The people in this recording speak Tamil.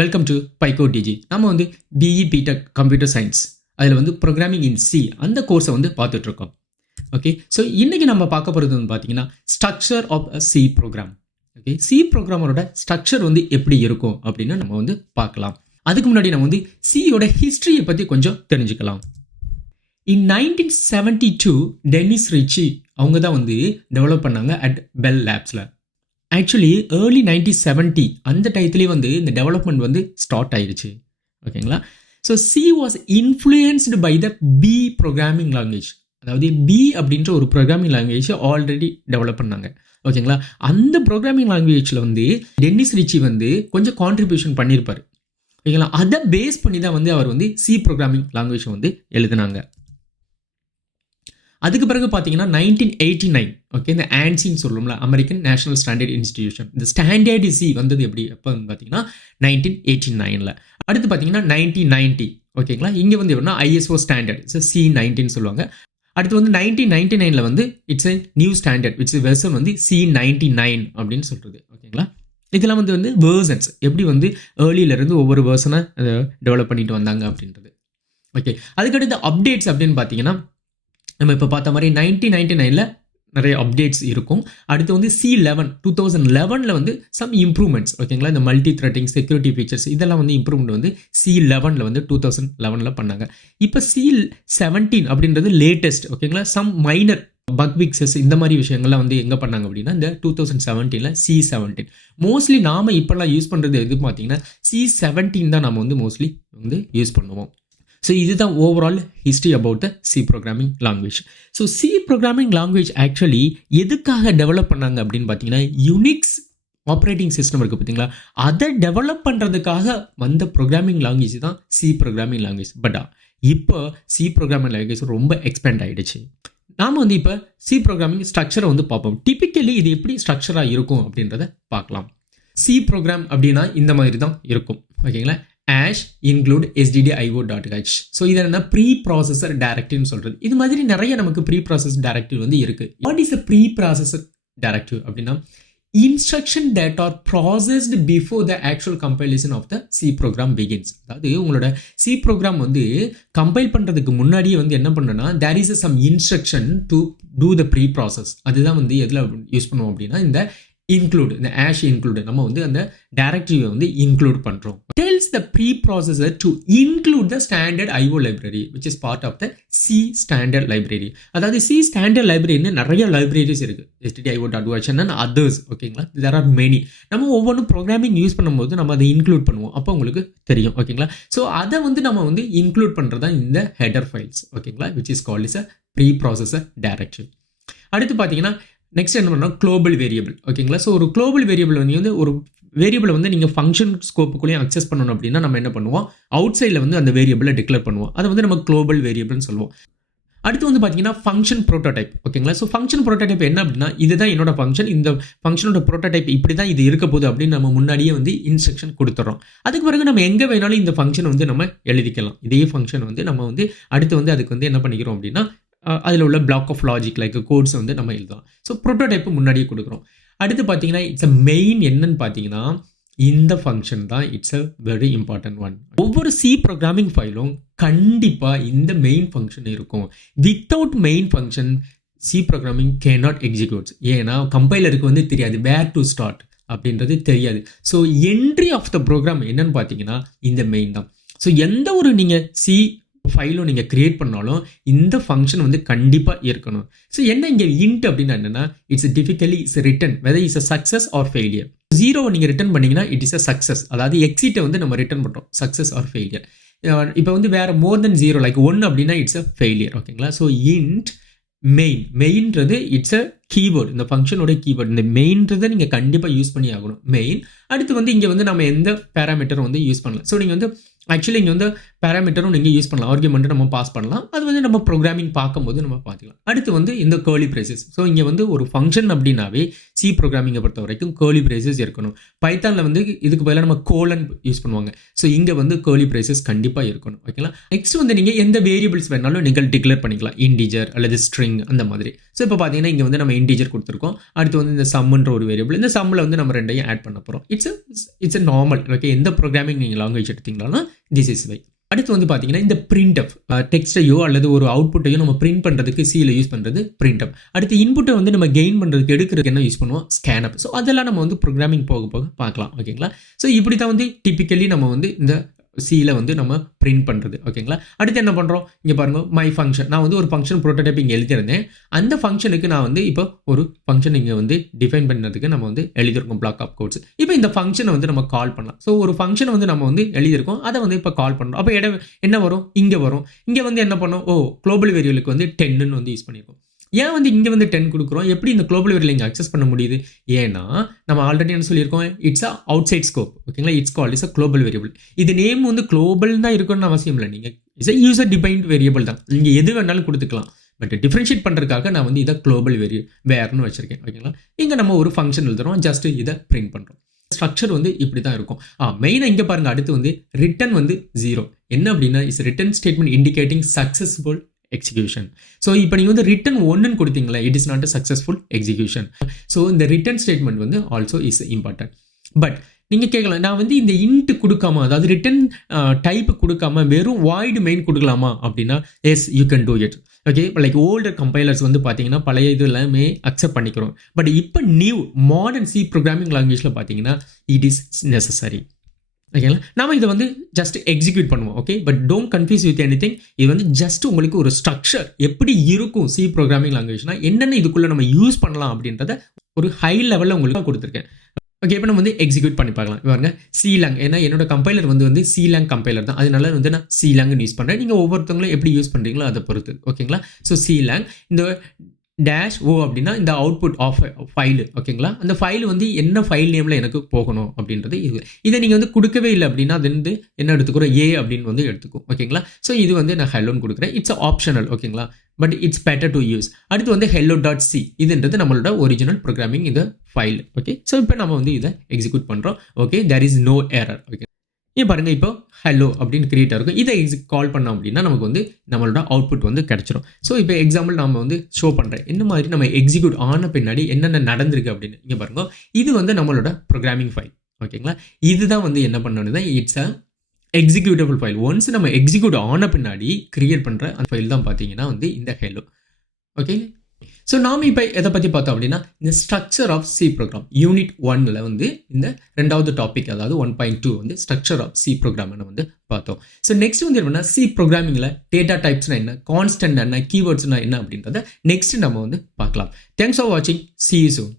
வெல்கம் டு பைகோ டிஜி. நம்ம வந்து பிஇ பிடெக் கம்ப்யூட்டர் சயின்ஸ் அதில் வந்து ப்ரோக்ராமிங் இன் சி அந்த கோர்ஸை வந்து பார்த்துட்ருக்கோம். ஓகே, ஸோ இன்றைக்கி நம்ம பார்க்க போகிறது வந்து பார்த்தீங்கன்னா structure of a C program. Okay, C ப்ரோக்ராமரோட ஸ்ட்ரக்சர் வந்து எப்படி இருக்கும் அப்படின்னு நம்ம வந்து பார்க்கலாம். அதுக்கு முன்னாடி நம்ம வந்து சியோட ஹிஸ்ட்ரியை பற்றி கொஞ்சம் தெரிஞ்சுக்கலாம். இன் 1972 டென்னிஸ் ரிச்சி அவங்க தான் வந்து டெவலப் பண்ணாங்க அட் பெல் லேப்ஸில். ஆக்சுவலி ஏர்லி 1970 அந்த டயத்துலேயே வந்து இந்த டெவலப்மெண்ட் வந்து ஸ்டார்ட் ஆயிடுச்சு. ஓகேங்களா? So C was influenced by the B programming language. அதாவது பி அப்படின்ற ஒரு ப்ரோக்ராமிங் லாங்குவேஜ் ஆல்ரெடி டெவலப் பண்ணாங்க. ஓகேங்களா? அந்த ப்ரோக்ராமிங் லாங்குவேஜில் வந்து டென்னிஸ் ரிச்சி வந்து கொஞ்சம் கான்ட்ரிபியூஷன் பண்ணியிருப்பார். ஓகேங்களா? அதை பேஸ் பண்ணி தான் வந்து அவர் வந்து சி ப்ரோக்ராமிங் லாங்குவேஜ் வந்து எழுதினாங்க. அதுக்கு பிறகு பார்த்தீங்கன்னா 1989 ஓகே, இந்த ஆன்சின்னு சொல்லுவோம்ல, அமெரிக்கன் நேஷனல் ஸ்டாண்டர்ட் இன்ஸ்டிடியூஷன், இந்த ஸ்டாண்டர்ட் சி வந்தது எப்படி எப்போ பார்த்தீங்கன்னா 1989. அடுத்து பார்த்தீங்கன்னா 1990 ஓகேங்களா, இங்கே வந்து எப்படின்னா ஐஎஸ்ஓ ஸ்டாண்டர்ட் C19 சொல்லுவாங்க. அடுத்து வந்து 1999 வந்து it's a new standard which version வந்து C99 அப்படின்னு சொல்கிறது. ஓகேங்களா? இதெல்லாம் வந்து வேர்சன்ஸ் எப்படி வந்து ஏர்லியிலேருந்து ஒவ்வொரு வேர்சனை டெவலப் பண்ணிட்டு வந்தாங்க அப்படின்றது. ஓகே, அதுக்கடுத்து அப்டேட்ஸ் அப்படின்னு பார்த்தீங்கன்னா நம்ம இப்போ பார்த்த மாதிரி 1999 நிறைய அப்டேட்ஸ் இருக்கும். அடுத்து வந்து C11 2011 வந்து சம் இம்ப்ரூவ்மெண்ட்ஸ். ஓகேங்களா? இந்த மல்டி த்ரெட்டிங், செக்யூரிட்டி ஃபீச்சர்ஸ் இதெல்லாம் வந்து இம்ப்ரூவ்மெண்ட் வந்து C11 வந்து 2011 பண்ணாங்க. இப்போ C17 அப்படின்றது லேட்டஸ்ட். ஓகேங்களா? சம் மைனர் பக் ஃபிக்ஸஸ் இந்த மாதிரி விஷயங்கள்லாம் வந்து எங்கே பண்ணாங்க அப்படின்னா இந்த 2017 C17. மோஸ்ட்லி நாம் இப்போல்லாம் யூஸ் பண்ணுறது எது பார்த்தீங்கன்னா C17 தான் நம்ம வந்து மோஸ்ட்லி வந்து யூஸ் பண்ணுவோம். ஸோ இதுதான் overall history about the C programming language. So C programming language actually எதுக்காக டெவலப் பண்ணாங்க அப்படின்னு பார்த்தீங்கன்னா யூனிக்ஸ் ஆப்ரேட்டிங் சிஸ்டம் இருக்குது பார்த்தீங்களா, அதை டெவலப் பண்ணுறதுக்காக வந்த ப்ரோக்ராமிங் லாங்குவேஜ் தான் சி ப்ரோக்ராமிங் லாங்குவேஜ். பட் இப்போ சி ப்ரோக்ராமிங் லாங்குவேஜ் ரொம்ப எக்ஸ்பேண்ட் ஆகிடுச்சு. நாம் வந்து இப்போ சி ப்ரோக்ராமிங் ஸ்ட்ரக்சரை வந்து பார்ப்போம். டிப்பிக்கலி இது எப்படி ஸ்ட்ரக்சராக இருக்கும் அப்படின்றத பார்க்கலாம். சி ப்ரோக்ராம் அப்படின்னா இந்த மாதிரி தான் இருக்கும். ஓகேங்களா? ash include stdio.h. ஸோ இது என்ன ப்ரீ ப்ராசஸர் டைரக்டிவ்னு சொல்கிறது. இது மாதிரி நிறைய நமக்கு ப்ரீ ப்ராசஸ் டைரக்டிவ் வந்து இருக்குது. What is a preprocessor directive அப்படின்னா instruction that are processed before the actual compilation of the C program begins. அதாவது உங்களோட சி ப்ரோக்ராம் வந்து கம்பைல் பண்ணுறதுக்கு முன்னாடியே வந்து என்ன பண்ணணும்னா there is some instruction to do the pre process. அதுதான் வந்து எதில் யூஸ் பண்ணுவோம் அப்படின்னா இந்த இன்க்ளூட், இந்த ஆஷ் இன்க்ளூட் நம்ம வந்து அந்த டைரக்டரியை வந்து இன்க்ளூட் பண்ணுறோம். Tells the preprocessor to include the standard IO library which is part of the C standard library. அதாவது சி ஸ்டாண்டர்ட் லைப்ரரின்னு நிறைய லைப்ரரிஸ் இருக்குது, stdio.h and others. ஓகேங்களா? there are many. நம்ம ஒவ்வொன்றும் ப்ரோக்ராமிங் யூஸ் பண்ணும்போது நம்ம அதை இன்க்ளூட் பண்ணுவோம், அப்போ உங்களுக்கு தெரியும். ஓகேங்களா? ஸோ அதை வந்து நம்ம வந்து இன்க்ளூட் பண்ணுறது தான் இந்த ஹெடர் ஃபைல்ஸ். ஓகேங்களா? Which is called is a preprocessor directory. அடுத்து பார்த்தீங்கன்னா நெக்ஸ்ட் என்ன பண்ணோம், குளோபல் வேரியபிள். ஓகேங்களா? ஸோ ஒரு குளோபல் வேரியபிள் வந்து ஒரு வேரியபிளை வந்து நீங்கள் ஃபங்க்ஷன் ஸ்கோப்புக்குள்ளேயும் அக்சஸ் பண்ணணும் அப்படின்னா நம்ம என்ன பண்ணுவோம், அவுட் சைடில் வந்து அந்த வேரியபிளை டிக்ளேர் பண்ணுவோம். அதை வந்து நம்ம குளோபல் வேரியபிள்னு சொல்லுவோம். அடுத்து வந்து பார்த்தீங்கன்னா ஃபங்க்ஷன் ப்ரோட்டோடைப். ஓகேங்களா? ஸோ ஃபங்க்ஷன் ப்ரோட்டோடைப் என்ன அப்படின்னா இதுதான் என்னோட ஃபங்க்ஷன், இந்த ஃபங்க்ஷனோட ப்ரோட்டோடைப் இப்படி தான் இது இருக்க போகுது அப்படின்னு நம்ம முன்னாடியே வந்து இன்ஸ்ட்ரக்ஷன் கொடுத்துறோம். அதுக்கு பிறகு நம்ம எங்கே வேணாலும் இந்த ஃபங்க்ஷன் வந்து நம்ம எழுதிக்கலாம். இதே ஃபங்க்ஷன் வந்து நம்ம வந்து அடுத்து வந்து அதுக்கு வந்து என்ன பண்ணிக்கிறோம் அப்படின்னா அதில் உள்ள block of logic like codes வந்து நம்ம எழுதலாம். ஸோ ப்ரோட்டோடைப்பு முன்னாடியே கொடுக்குறோம். அடுத்து பார்த்தீங்கன்னா இட்ஸ் அ மெயின் என்னன்னு பார்த்தீங்கன்னா இந்த ஃபங்க்ஷன் தான் it's a very important one. ஒவ்வொரு சி ப்ரோக்ராமிங் ஃபைலும் கண்டிப்பாக இந்த மெயின் ஃபங்க்ஷன் இருக்கும். Without main function C programming cannot executes. ஏன்னா கம்பைலருக்கு வந்து தெரியாது வேர் டு ஸ்டார்ட் அப்படின்றது தெரியாது. So entry of the program என்னன்னு பார்த்தீங்கன்னா இந்த மெயின் தான். ஸோ எந்த ஒரு நீங்கள் சி ஃபைலும் நீங்கள் கிரியேட் பண்ணாலும் இந்த ஃபங்க்ஷன் வந்து கண்டிப்பாக இருக்கணும். ஸோ என்ன இங்கே இன்ட் அப்படின்னா என்னென்னா it's definitely it's return whether is a success or failure. 0 நீங்கள் ரிட்டன் பண்ணிங்கன்னா இட் இஸ் அ சக்ஸஸ், அதாவது எக்ஸிட்டை வந்து நம்ம ரிட்டன் பண்ணுறோம், சக்ஸஸ் ஆர் ஃபெயிலியர். இப்போ வந்து வேறு மோர் தென் 0 லைக் 1 அப்படின்னா இட்ஸ் அ ஃபெயிலியர். ஓகேங்களா? ஸோ இன்ட் மெயின்றது இட்ஸ் அ கீவேர்டு, இந்த ஃபங்க்ஷனோட கீவேர்டு. இந்த மெயின்றதை நீங்கள் கண்டிப்பாக யூஸ் பண்ணி ஆகணும், மெயின். அடுத்து வந்து இங்கே வந்து நம்ம எந்த பேராமீட்டரும் வந்து யூஸ் பண்ணலாம். ஸோ நீங்கள் வந்து ஆக்சுவலி இங்கே வந்து பேராமீட்டரும் நீங்கள் யூஸ் பண்ணலாம், ஆர்குமெண்ட்டு நம்ம பாஸ் பண்ணலாம். அது வந்து நம்ம ப்ரோக்ராமிங் பார்க்கும்போது நம்ம பார்த்துக்கலாம். அடுத்து வந்து இந்த கேர்லி பிரேசஸ். ஸோ இங்கே வந்து ஒரு ஃபங்க்ஷன் அப்படின்னாவே சி ப்ரோக்ராமிங்கை பொறுத்த வரைக்கும் கேர்லி பிரேசஸ் இருக்கணும். பைத்தானில் வந்து இதுக்கு பதிலாக நம்ம கோலன் யூஸ் பண்ணுவாங்க. ஸோ இங்கே வந்து கேர்லி பிரேசஸ் கண்டிப்பாக இருக்கணும். ஓகேங்களா. நெக்ஸ்ட் வந்து நீங்கள் எந்த வேரியபிள்ஸ் வேணாலும் நீங்கள் டிக்ளேர் பண்ணிக்கலாம், இன்டிஜர் அல்லது ஸ்ட்ரிங் அந்த மாதிரி. ஸோ இப்போ பார்த்தீங்கன்னா இங்கே வந்து நம்ம இன்டிஜர் கொடுத்துருக்கோம். அடுத்து வந்து இந்த சம்முன்ற ஒரு வேரியபிள், இந்த சம்மில் வந்து நம்ம ரெண்டையும் ஆட் பண்ண போகிறோம். It's normal. ஓகே, எந்த ப்ரோக்ராமிங் நீங்கள் லாங்குவேஜ் எடுத்தீங்களானா திஸ் இஸ் வை. அடுத்து வந்து பார்த்தீங்கன்னா இந்த பிரிண்ட்எஃப், டெக்ஸ்ட்டையோ அல்லது ஒரு அவுட்புட்டையோ நம்ம பிரிண்ட் பண்ணுறதுக்கு சியில் யூஸ் பண்ணுறது பிரிண்ட்எஃப். அடுத்து இன்புட்டை வந்து நம்ம கெயின் பண்ணுறதுக்கு எடுக்கிறதுக்கு என்ன யூஸ் பண்ணுவோம், ஸ்கேனப். ஸோ அதெல்லாம் நம்ம வந்து ப்ரோக்ராமிங் போக போக பார்க்கலாம். ஓகேங்களா. ஸோ இப்படி தான் வந்து டிப்பிக்கலி நம்ம வந்து இந்த சியில் வந்து நம்ம பிரிண்ட் பண்ணுறது. ஓகேங்களா. அடுத்து என்ன பண்ணுறோம், இங்கே பாருங்கள் மை ஃபங்க்ஷன். நான் வந்து ஒரு ஃபங்க்ஷன் ப்ரோட்டோடைப் இங்கே எழுதியிருந்தேன். அந்த ஃபங்க்ஷனுக்கு நான் வந்து இப்போ ஒரு ஃபங்க்ஷன் இங்கே வந்து டிஃபைன் பண்ணுறதுக்கு நம்ம வந்து எழுதியிருக்கோம் பிளாக் ஆஃப் கோட்ஸ். இப்போ இந்த ஃபங்க்ஷனை வந்து நம்ம கால் பண்ணலாம். ஸோ ஒரு ஃபங்க்ஷனை வந்து நம்ம வந்து எழுதியிருக்கோம், அதை வந்து இப்போ கால் பண்ணுறோம். அப்போ என்ன வரும், இங்கே வரும். இங்கே வந்து என்ன பண்ணோம், குளோபல் வேரியபிளுக்கு வந்து 10ன்னு வந்து யூஸ் பண்ணியிருக்கோம். ஏன் வந்து இங்கே வந்து 10 கொடுக்குறோம், எப்படி இந்த குளோபல் வேரியபிள் இங்கே அக்சஸ் பண்ண முடியுது, ஏன்னா நம்ம ஆல்ரெடி என்ன சொல்லியிருக்கோம், இட்ஸ் அவுட் சைட் ஸ்கோப். ஓகேங்களா. It's called is a global variable. இது நேம் வந்து குளோபல் தான் இருக்கணும்னு அவசியம் இல்லை, நீங்கள் it's a user defined variable தான், நீங்கள் எது வேணாலும் கொடுத்துக்கலாம். பட் டிஃப்ரென்ஷியேட் பண்ணுறதுக்காக நான் வந்து இதை குளோபல் வேர்னு வச்சிருக்கேன். ஓகேங்களா. இங்கே நம்ம ஒரு ஃபங்க்ஷன் எழுதுறோம், ஜஸ்ட் இதை பிரிண்ட் பண்ணுறோம். ஸ்ட்ரக்சர் வந்து இப்படி தான் இருக்கும். மெயினாக இங்கே பாருங்கள், அடுத்து வந்து ரிட்டன் வந்து 0. என்ன அப்படின்னா is written statement indicating successful execution. So இப்போ நீங்கள் வந்து ரிட்டன் 1ன்னு கொடுத்தீங்களா, it is not a successful execution. So இந்த ரிட்டன் ஸ்டேட்மெண்ட் வந்து ஆல்சோ இஸ் இம்பார்ட்டன்ட். பட் நீங்கள் கேட்கலாம், நான் வந்து இந்த இன்ட் கொடுக்காம, அதாவது ரிட்டன் டைப் கொடுக்காம வெறும் வாய்டு மெயின் கொடுக்கலாமா அப்படின்னா, yes you can do it. Okay, like older compilers வந்து பார்த்தீங்கன்னா பழைய இது எல்லாமே அக்செப்ட் பண்ணிக்கிறோம். பட் இப்போ நியூ மாடர்ன் சி ப்ரோக்ராமிங் லாங்குவேஜில் பார்த்தீங்கன்னா இட் இஸ் நெசசரி. ஓகேங்களா. நாம இதை வந்து ஜஸ்ட் எக்ஸிக்யூட் பண்ணுவோம். Okay, but don't confuse with anything. இது வந்து ஜஸ்ட் உங்களுக்கு ஒரு ஸ்ட்ரக்சர் எப்படி இருக்கும் சி ப்ரோக்ராமிங் லாங்குவேஜ்னா, என்னென்ன இதுக்குள்ளே நம்ம யூஸ் பண்ணலாம் அப்படின்றத ஒரு ஹை லெவலில் உங்களுக்கு கொடுத்துருக்கேன். ஓகே, இப்போ நம்ம வந்து எக்ஸிக்யூட் பண்ணி பார்க்கலாம். பாருங்க, சீலாங். ஏன்னா என்னோட கம்பைலர் வந்து சீலாங் கம்பைலர் தான், அதனால வந்து நான் சீலாங்னு யூஸ் பண்ணுறேன். நீங்கள் ஒவ்வொருத்தவங்களும் எப்படி யூஸ் பண்ணுறீங்களோ அதை பொறுத்து. ஓகேங்களா. ஸோ சீலாங் இந்த -o அப்படின்னா இந்த அவுட்புட் ஆஃப் ஃபைலு. ஓகேங்களா. அந்த ஃபைல் வந்து என்ன ஃபைல் நேமில் எனக்கு போகணும் அப்படின்றது இது. இதை நீங்கள் வந்து கொடுக்கவே இல்லை அப்படின்னா அது வந்து என்ன எடுத்துக்கிறோம், ஏ அப்படின்னு வந்து எடுத்துக்கும். ஓகேங்களா. ஸோ இது வந்து நான் ஹெல்லோன்னு கொடுக்குறேன். It's optional. ஓகேங்களா. But it's better to use. அடுத்து வந்து hello.c இதுன்றது நம்மளோட ஒரிஜினல் ப்ரோக்ராமிங் இந்த ஃபைல். ஓகே, ஸோ இப்போ நம்ம வந்து இதை எக்ஸிக்யூட் பண்ணுறோம். Okay, there is no error. Okay, ஏன் பாருங்கள், இப்போ ஹலோ அப்படின்னு கிரியேட் ஆகும். இதை கால் பண்ணோம் அப்படின்னா நமக்கு வந்து நம்மளோட அவுட்புட் வந்து கிடச்சிரும். ஸோ இப்போ எக்ஸாம்பிள் நம்ம வந்து ஷோ பண்ணுறேன், இந்த மாதிரி நம்ம எக்ஸிக்யூட் ஆன பின்னாடி என்னென்ன நடந்திருக்கு அப்படின்னு. இங்கே பாருங்க, இது வந்து நம்மளோட ப்ரோக்ராமிங் ஃபைல். ஓகேங்களா. இதுதான் வந்து என்ன பண்ணணும்னா it's a executable file. Once நம்ம எக்ஸிக்யூட் ஆன பின்னாடி கிரியேட் பண்ணுற அந்த ஃபைல் தான் பார்த்தீங்கன்னா வந்து இந்த ஹெல்லோ. ஓகே, ஸோ நாம் இப்போ எதை பற்றி பார்த்தோம் அப்படின்னா இந்த structure of C program unit 1ல் வந்து இந்த 2வது டாபிக், அதாவது 1.2 வந்து ஸ்ட்ரக்சர் ஆஃப் சி ப்ரோக்ராம்னு வந்து பார்த்தோம். ஸோ நெக்ஸ்ட் வந்து என்னன்னா சி ப்ரோக்ராமிங்கில் டேட்டா டைப்ஸ்னா என்ன, கான்ஸ்டன்ட் என்ன, கீவேர்ட்ஸ்னா என்ன அப்படின்றத நெக்ஸ்ட் நம்ம வந்து பார்க்கலாம். தேங்க்ஸ் ஃபார் வாட்சிங். See you soon.